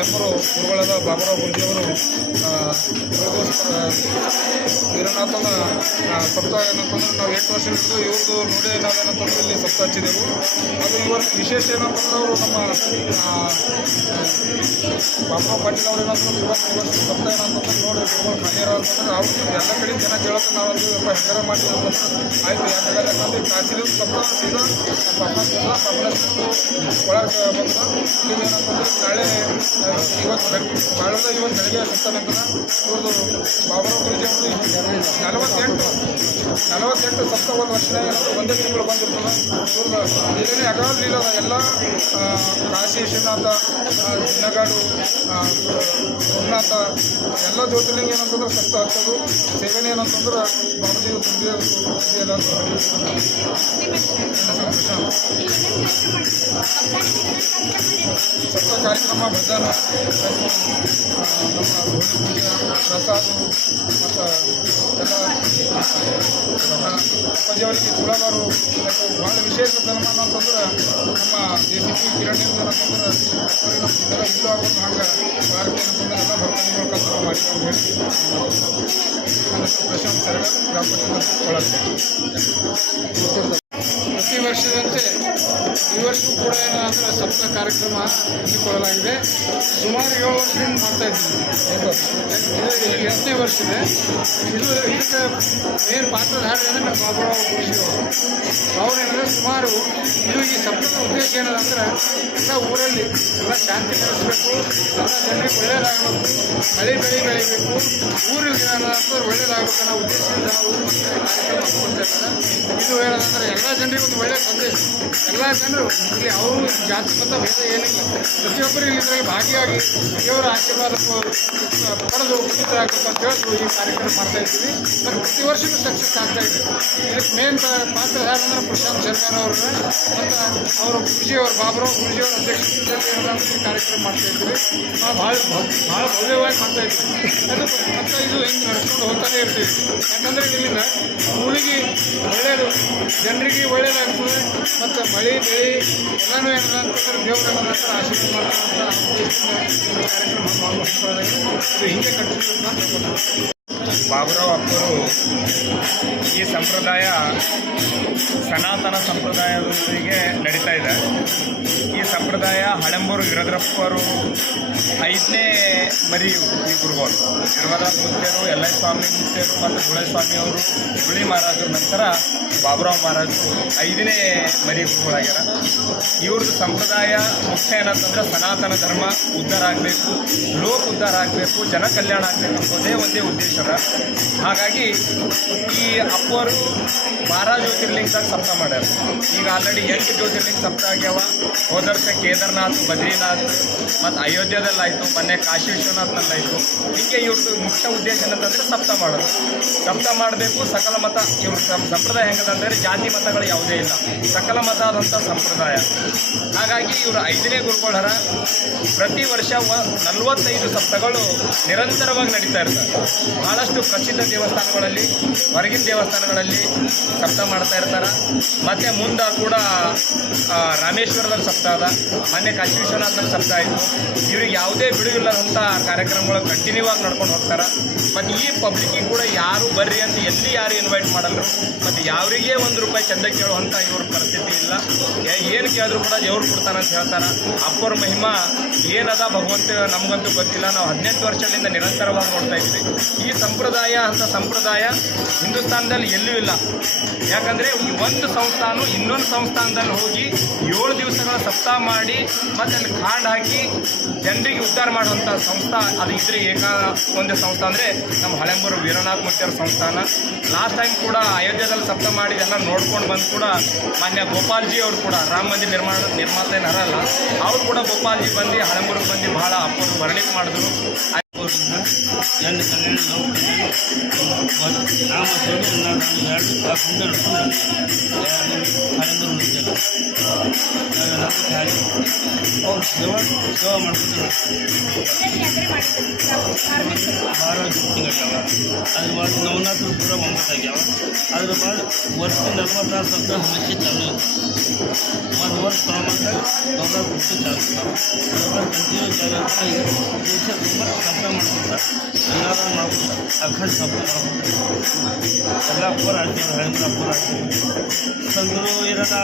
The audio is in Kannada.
ಹಳೆಯಮ್ಮರು ಗುರುಗಳಾದ ಬಾಬುರಾವ್ ಗುರುಜಿಯವರು ವೀರನಾಥನ ಸಪ್ತ ಸಪ್ತಾಹ ಏನಂತಂದ್ರೆ ನಾವು ಎಂಟು ವರ್ಷ ಹಿಡಿದು ಇವ್ರದ್ದು ನೋಡಿ ನಾವೇನಂತಂದ್ರೆ ಇಲ್ಲಿ ಸಪ್ತಾಹ ಹಚ್ಚಿದೆವು. ಅದು ಇವತ್ತು ವಿಶೇಷ ಏನಂತಂದ್ರೆ ಅವರು ನಮ್ಮ ಬಾಬುರಾವ್ ಪಾಟೀಲ್ ಅವರು ಏನಂತಂದ್ರೆ ಇವತ್ತು ವರ್ಷ ಸಪ್ತಾಹ ಏನಂತಂದ್ರೆ ನೋಡಿ, ಗುರುಗಳು ಖಾಲಿಯರ ಅಂತಂದ್ರೆ ಅವ್ರು ಎಲ್ಲ ಕಡೆ ಜನ ಕೇಳಕ್ಕೆ ನಾವು ಸ್ವಲ್ಪ ಹೆಂಗಾರ ಮಾಡಿ ಆಯಿತು ಯಾಕಂದ್ರೆ ಕಾಸಿನ ಸಪ್ತಾಹ ಸೀದಾ ಪಾಪನ ಒಳಗೆ ಬಂದ ಇದೇನಂತಂದ್ರೆ ನಾಳೆ ಇವತ್ತು ಬಾಳದ ಇವತ್ತು ಬೆಳಗ್ಗೆ ಸತ್ತಾನಂತಂದ್ರೆ ಇವ್ರದ್ದು ಬಾಬರ ಗುರುಜಿ ಅವರು ನಲವತ್ತೆಂಟು. ನಲವತ್ತೆಂಟು ಸಪ್ತ ಒಂದು ವರ್ಷ ಏನಾದ್ರು ಒಂದೇ ತಿಂಗಳು ಬಂದಿರ್ತದೆ. ಇವ್ರದ್ದು ಲೀಲೆನೇ ಇಲ್ಲದ ಎಲ್ಲ ಕಾಶಿ ವಿಶ್ವನಾಥ ಚಿನ್ನಗಾಡು ಸೋಮನಾಥ, ಎಲ್ಲ ಜ್ಯೋತಿರ್ಲಿಂಗ ಏನಂತಂದ್ರೆ ಸಪ್ತ ಹಚ್ಚೋದು ಸೇವನೆ ಏನಂತಂದ್ರೆ ಬಾಬುಜಿ ಎಲ್ಲ. ಸಪ್ತ ಕಾರ್ಯಕ್ರಮ, ಭಜನ ಪ್ರಸಾದ, ಮತ್ತು ಎಲ್ಲ. ಅಪ್ಪಾಜಿಯವರಿಗೆ ತುಳಗಾರು ಭಾಳ ವಿಶೇಷ ಸನ್ಮಾನ ಅಂತಂದ್ರೆ ನಮ್ಮ ಜೆ ಸಿ ಪಿ ಕಿರಣ್ ಅಂತಂದ್ರೆ ಜಿಲ್ಲೆದಾಗ ಇಲ್ಲೂ ಆಗೋದು ಹಂಗೆ ಭಾರತೀಯ ಎಲ್ಲ ಭಕ್ತಾದಿಗಳ ಕಲ್ಪನೆ ಮಾಡಿ ಅಂತ ಹೇಳಿ. ಗ್ರಾಮ ವರ್ಷದಂತೆ ಈ ವರ್ಷ ಕೂಡ ಏನಾದರೂ ಸಪ್ತ ಕಾರ್ಯಕ್ರಮ ಹಮ್ಮಿಕೊಳ್ಳಲಾಗಿದೆ. ಸುಮಾರು ಏಳು ವರ್ಷದಿಂದ ಮಾಡ್ತಾ ಇದ್ದೀವಿ. ಇದು ಎಂಟನೇ ವರ್ಷ ಇದೆ. ಇದು ಇದಕ್ಕೆ ಹಾಡು ಅಂದರೆ ನಮ್ಮ ಬಾಬುರಾವ್ ಅವರು. ಏನಂದ್ರೆ ಸುಮಾರು ಇದು ಈ ಸಪ್ತದ ಉದ್ದೇಶ ಏನದಂದ್ರೆ ಎಲ್ಲ ಊರಲ್ಲಿ ಎಲ್ಲ ಶಾಂತಿ ನೆಲೆಸಬೇಕು ಎಲ್ಲ ಜನರಿಗೆ ಒಳ್ಳೆಯದಾಗಬೇಕು ಮಳೆ ಬೆಳೆ ಬೆಳಿಬೇಕು ಊರಿಗೆ ಏನಾದರೂ ಒಳ್ಳೆಯದಾಗಬೇಕು ಅನ್ನೋ ಉದ್ದೇಶದಿಂದ ನಾವು ಕಾರ್ಯಕ್ರಮ ಇದು ಏನಂದರೆ ಎಲ್ಲ ಜನರಿಗೆ ಒಂದು ಒಳ್ಳೆಯ ಸಂದೇಶ ಎಲ್ಲ ಜನರು ಇಲ್ಲಿ ಅವರು ಜಾತಿ, ಮತ, ಭೇದ ಏನಿಲ್ಲ. ಪ್ರತಿಯೊಬ್ಬರು ಇದರಲ್ಲಿ ಭಾಗಿಯಾಗಿ ದೇವರ ಆಶೀರ್ವಾದ ಪಡೆದು ಪಡೆದು ಉಚಿತರಾಗಬೇಕು ಅಂತ ಹೇಳಿ ಈ ಕಾರ್ಯಕ್ರಮ ಮಾಡ್ತಾ ಇದ್ದೀವಿ. ಮತ್ತು ಪ್ರತಿ ವರ್ಷಕ್ಕೂ ಸಕ್ಸಸ್ ಆಗ್ತಾ ಇದೆ. ಇದಕ್ಕೆ ಮೇನ್ ಪಾತ್ರ ಯಾರಂದ್ರೆ ಪ್ರಶಾಂತ್ ಸರ್ಕಾರ ಅವ್ರನ್ನ ಮತ್ತು ಅವರ ಗುರುಜಿ ಅವರು ಬಾಬರು ಗುರುಜಿ ಅವರ ಅಧ್ಯಕ್ಷತೆಯಲ್ಲಿ ಈ ಕಾರ್ಯಕ್ರಮ ಮಾಡ್ತಾ ಇದ್ದೀವಿ. ನಾವು ಭಾಳ ಭಾಳ ಭವ್ಯವಾಗಿ ಮಾಡ್ತಾ ಇದ್ದೀವಿ. ಮತ್ತು ಇದು ಹೆಂಗೆ ನಡೆಸ್ಕೊಂಡು ಹೋಗ್ತಾನೆ ಇರ್ತೀವಿ. ಯಾಕಂದರೆ ಇಲ್ಲಿಂದ ಊರಿಗೆ ಒಳ್ಳೆಯದು ಜನರಿಗೆ ಒಳ್ಳೆಯದಾಗ್ತದೆ ಮತ್ತು ಮಳೆ ಬೆಳೆ ಎಲ್ಲನೂ ಏನಂತಂದ್ರೆ ದೇವರ ನಂತರ ಆಶೀರ್ವಾದ ಈ ಕಾರ್ಯಕ್ರಮ ಹಿಂಗೆ ಕಂಟಿನ್ಯೂ ಅಂತ ಬಾಬುರಾವ್ ಅಪ್ಪರು ಈ ಸಂಪ್ರದಾಯ ಸನಾತನ ಸಂಪ್ರದಾಯದೊಂದಿಗೆ ನಡೀತಾ ಇದೆ. ಈ ಸಂಪ್ರದಾಯ ಹಳೆಂಬೂರು ವೀರದ್ರಪ್ಪರು ಐದನೇ ಮರಿ ಈ ಗುರುಗಳು. ನಿರ್ಮಲಾ ಮುಖ್ಯರು ಎಲ್ ಸ್ವಾಮಿ ಮುಖ್ಯರು ಮತ್ತು ಗುಳೆ ಸ್ವಾಮಿ ಅವರು ಗುಳಿ ಮಹಾರಾಜರ ನಂತರ ಬಾಬುರಾವ್ ಮಹಾರಾಜರು ಐದನೇ ಮರಿ ಗುರುಗಳಾಗ್ಯಾರ. ಇವ್ರದ್ದು ಸಂಪ್ರದಾಯ ಮುಖ್ಯ ಏನಂತಂದ್ರೆ ಸನಾತನ ಧರ್ಮ ಉದ್ಧಾರ ಆಗಬೇಕು, ಲೋಕ ಉದ್ಧಾರ ಆಗಬೇಕು, ಜನ ಕಲ್ಯಾಣ ಆಗಬೇಕು ಅನ್ನೋದೇ ಒಂದೇ ಉದ್ದೇಶದ ಹಾಗಾಗಿ ಈ ಅಪ್ಪರು ಬಾರ ಜ್ಯೋತಿರ್ಲಿಂಗದಾಗ ಸಪ್ತ ಮಾಡ್ಯಾರ. ಈಗ ಆಲ್ರೆಡಿ ಎಂಟು ಜ್ಯೋತಿರ್ಲಿಂಗ್ ಸಪ್ತ ಆಗ್ಯಾವ. ಹೋದ ವರ್ಷ ಕೇದಾರ್ನಾಥ್, ಬದ್ರಿನಾಥ್ ಮತ್ತು ಅಯೋಧ್ಯದಲ್ಲಾಯಿತು ಮೊನ್ನೆ ಕಾಶಿ ವಿಶ್ವನಾಥ್ನಲ್ಲಾಯಿತು ಹೀಗೆ ಇವ್ರದ್ದು ಮುಖ್ಯ ಉದ್ದೇಶ ಏನಂತಂದರೆ ಸಪ್ತ ಮಾಡೋದು. ಸಪ್ತ ಮಾಡಬೇಕು, ಸಕಲ ಮತ ಇವ್ರ ಸಂಪ್ರದಾಯ ಹೆಂಗದಂದರೆ ಜಾತಿ ಮತಗಳು ಯಾವುದೇ ಇಲ್ಲ. ಸಕಲ ಮತ ಆದಂಥ ಸಂಪ್ರದಾಯ. ಹಾಗಾಗಿ ಇವರು ಐದನೇ ಗುರುಗಳರ ಪ್ರತಿ ವರ್ಷ ನಲವತ್ತೈದು ಸಪ್ತಗಳು ನಿರಂತರವಾಗಿ ನಡೀತಾ ಇರ್ತಾರೆ. ಬಹಳಷ್ಟು ಪ್ರಸಿದ್ಧ ದೇವಸ್ಥಾನಗಳಲ್ಲಿ, ಹೊರಗಿನ ದೇವಸ್ಥಾನಗಳಲ್ಲಿ ಸಪ್ತ ಮಾಡ್ತಾ ಇರ್ತಾರೆ. ಮತ್ತು ಮುಂದೆ ಕೂಡ ರಾಮೇಶ್ವರದಲ್ಲಿ ಸಪ್ತ ಅದ. ಮೊನ್ನೆ ಕಾಶಿ ವಿಶ್ವನಾಥದಲ್ಲಿ ಸಪ್ತ ಆಯಿತು. ಇವ್ರಿಗೆ ಯಾವುದೇ ಬಿಡುವಿಲ್ಲದಂಥ ಕಾರ್ಯಕ್ರಮಗಳು ಕಂಟಿನ್ಯೂ ಆಗಿ ನಡ್ಕೊಂಡು ಹೋಗ್ತಾರೆ. ಮತ್ತು ಈ ಪಬ್ಲಿಕ್ಕಿಗೆ ಕೂಡ ಯಾರು ಬರ್ರಿ ಅಂತ ಎಲ್ಲಿ ಯಾರು ಇನ್ವೈಟ್ ಮಾಡಲ್ಲ ಮತ್ತು ಯಾರಿಗೆ ಒಂದು ರೂಪಾಯಿ ಚಂದ ಕೇಳುವಂಥ ಇವ್ರ ಪರಿಸ್ಥಿತಿ ಇಲ್ಲ. ಏನು ಕೇಳಿದ್ರು ಕೂಡ ದೇವ್ರು ಅಂತ ಹೇಳ್ತಾರೆ. ಅಪ್ಪರ ಮಹಿಮಾ ಏನದ ಭಗವಂತ ನಮಗಂತೂ ಗೊತ್ತಿಲ್ಲ. ನಾವು ಹದಿನೆಂಟು ವರ್ಷದಿಂದ ನಿರಂತರವಾಗಿ ನೋಡ್ತಾ ಇದ್ವಿ ಈ ಸಂಪ್ರದಾಯ ಅಂತ ಸಂಪ್ರದಾಯ ಹಿಂದೂಸ್ತಾನದಲ್ಲಿ ಎಲ್ಲೂ ಇಲ್ಲ. ಯಾಕಂದರೆ ಒಂದು ಸಂಸ್ಥಾನ ಇನ್ನೊಂದು ಸಂಸ್ಥಾನದಲ್ಲಿ ಹೋಗಿ ಏಳು ದಿವಸಗಳ ಸಪ್ತಾಹ ಮಾಡಿ ಮತ್ತೆ ಅಲ್ಲಿ ಕಾಂಡ್ ಹಾಕಿ ಜನರಿಗೆ ಉದ್ಧಾರ ಮಾಡುವಂಥ ಸಂಸ್ಥಾ ಅದು ಇದ್ರೆ ಏಕ ಒಂದು ಸಂಸ್ಥೆ ಅಂದರೆ ನಮ್ಮ ಹಳೆಂಬೂರು ವೀರನಾಥ್ ಮುತ್ಯರ ಸಂಸ್ಥಾನ. ಲಾಸ್ಟ್ ಟೈಮ್ ಕೂಡ ಅಯೋಧ್ಯೆದಲ್ಲಿ ಸಪ್ತಾಹ ಮಾಡಿ ಎಲ್ಲ ನೋಡ್ಕೊಂಡು ಬಂದು ಕೂಡ ಮಾನ್ಯ ಗೋಪಾಲ್ಜಿ ಅವರು ಕೂಡ ರಾಮ ಮಂದಿರ ನಿರ್ಮಾಣ ನಿರ್ಮಾತ ಏನರಲ್ಲ ಅವ್ರು ಕೂಡ ಗೋಪಾಲ್ಜಿ ಬಂದು ಹಳೆಂಬೂರಿಗೆ ಬಂದು ಬಹಳ ಅಪ್ಪ ವರ್ಣಿತ್ ಮಾಡಿದ್ರು. రెండు కళ్యాణ నామతోటి ఉన్నాడు ఏడు కాకుండా నడుచుకుంటాడు సేవ ಮಾಡ್ಕೊತಾರೆ ಭಾರ ಜುಟ್ಟಿಗಟ್ಟಾವ ಅದ್ರ ಬಾದ ನವನಾಥರು ಪೂರ ಒಂಬತ್ತಾಗ್ಯಾವ ಅದ್ರ ಬಾದ ವರ್ಷ ನಲ್ವತ್ತಾರು ಸಾವಿರ ಹಂಚಿ ಚಾಲು ಒಂದು ವರ್ಷ ತೊಗೊಂಬಂದಾಗ ನವನಾಥ ಜುಟ್ಟಿ ಚಾಲು ಕಂಟಿನ್ಯೂ ಚಾಲು ದಿವಸ ತುಂಬ ಶಬ್ದ ಮಾಡ್ಕೊತಾರೆ ಎಲ್ಲರೂ ಮಾಡ್ಕೊತಾರೆ ಅಖಂಡ ಶಬ್ದ ಮಾಡ್ಕೊತಾರೆ ಎಲ್ಲ ಪೂರ ಆಡ್ತೀವಿ ಹಳೆಂದ್ರ ಪೂರ ಆಡ್ತೀವಿ ಸಂತರು ಇರಲ್ಲ